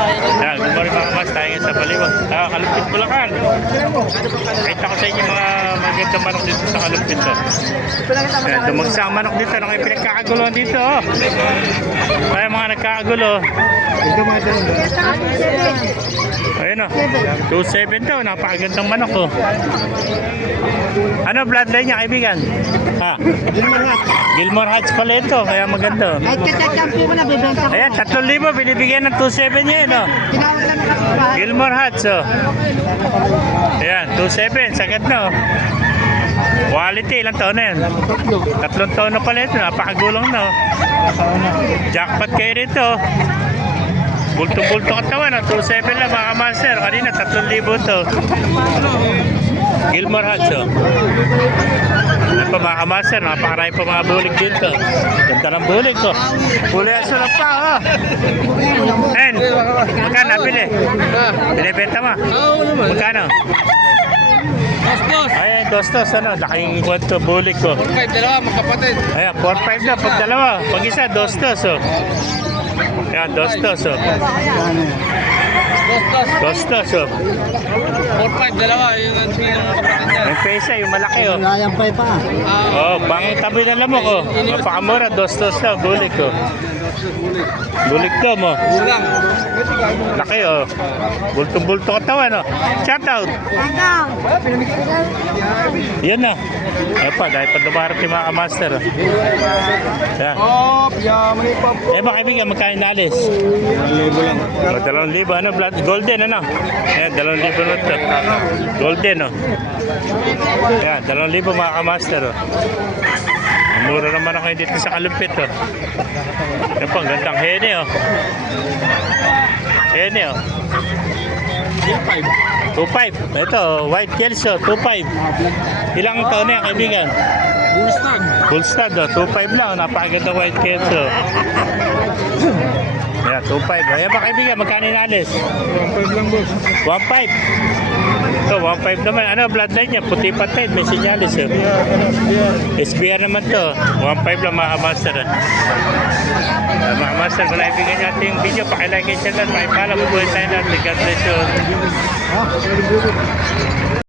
Yan, good morning mga kamas, tayo ngayon sa Baliwag. Kalumpit Bulacan. Kita ko sa inyo mga magandang manok dito sa Kalumpit. Yan, dumagsa ang manok dito. Ano kayo pinagkakaguluhan dito? Oh. Kaya mga nagkakagulo. Ayun o, 2.7 daw, napakagandang manok oh. Ano bloodline niya kaibigan? Ha? Gilmore Heights pala ito, kaya maganda. Ayan, 3,000 binibigyan ng 2.7 niya yun oh. Gilmore Heights oh. Ayan, 2.7, sagad na oh. Quality, ilang taon na yan? 3 taon na pala ito, napakagulong na oh. Jackpot kayo rito. Bulto-bulto katawan, 2.7 lang mga master. Kanina 3,000 to. Gilmore Heights oh. Ano pa mga master, napakarami pa mga bulig dito. Ganda ng bulig ko. Huli ang sulap pa oh. En, magkano nabili? Binibenta mo? Magkano? Dos. Ayan, dos, ano, laking kwento bulig ko. 4-5, dalawa, magkapatid. Ayan, 4-5 na, pag dalawa. Pag isa, dos, oh. Ayan, dos, oh. Dos, oh. 4-5, dalawa, yun ang kapatid niya. May pesa, yung malaki, oh. Sayang pa pa. Oh, pang tabi na lamok, oh. Mapakamura, dos, na, bulig ko. Bulig to mo. Ulang. Laki, oh. Bultong-bulto katawan, oh. Shout out. Yan na. Ayan pa, dahil pa dumarating mga kamaster. Oh. Ayan. Eh, baka kaibigan, magkain nalis? 2,000 lang. 2,000, ano, blood, golden, ano? Ayan, 2,000 na ito. Golden, oh. Ayan, 2,000 mga kamaster, oh. Mura naman ako dito sa Kalumpit, oh. Ayan po, gandang hene, oh. Hene, oh. 2.5. Ito, white kelso, 2.5. Ilang taon na yan, kaibigan? Bullstag. Bullstag, oh, 2.5 lang. Napakaganda white kelso. Ayan, 2.5. Ayan ba, kaibigan? Magkano inalis? 1.5 lang, boss. 1.5. Ito, 1.5 naman. Ano, bloodline niya? Puti patid. May sinyalis, oh. SBR naman to. 1.5 lang, mga master. Mga master, kung naibigan natin yung video, pakilike kayo channel, pakipala, bubuhay tayo natin. God bless you.